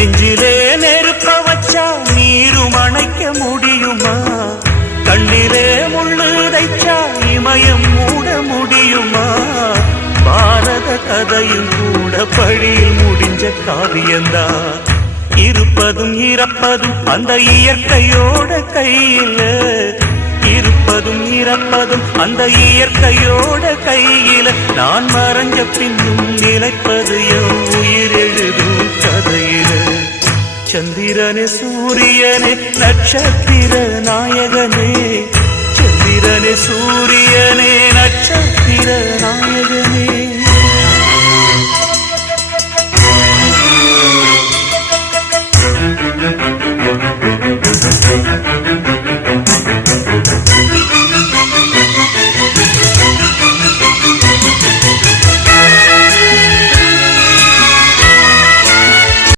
நெஞ்சிலே நெருப்ப வச்சா நீரும் அணைக்க முடியுமா? கண்ணிலே முள்ளு தைச்சா இமயம் மூட முடியுமா? பாரத கதையும் கூட பழியில் முடிஞ்ச காவியந்தான். இருப்பதும் இறப்பதும் அந்த இயற்கையோட கையில, இருப்பதும் இறப்பதும் அந்த இயற்கையோட கையில. நான் மறைஞ்ச பின்னும் நிலைப்பது என் உயிர் எழுதும் கதையில. சந்திரனே சூரியனே நட்சத்திர நாயகனே, சந்திரனே சூரியனே நட்சத்திர நாயகனே.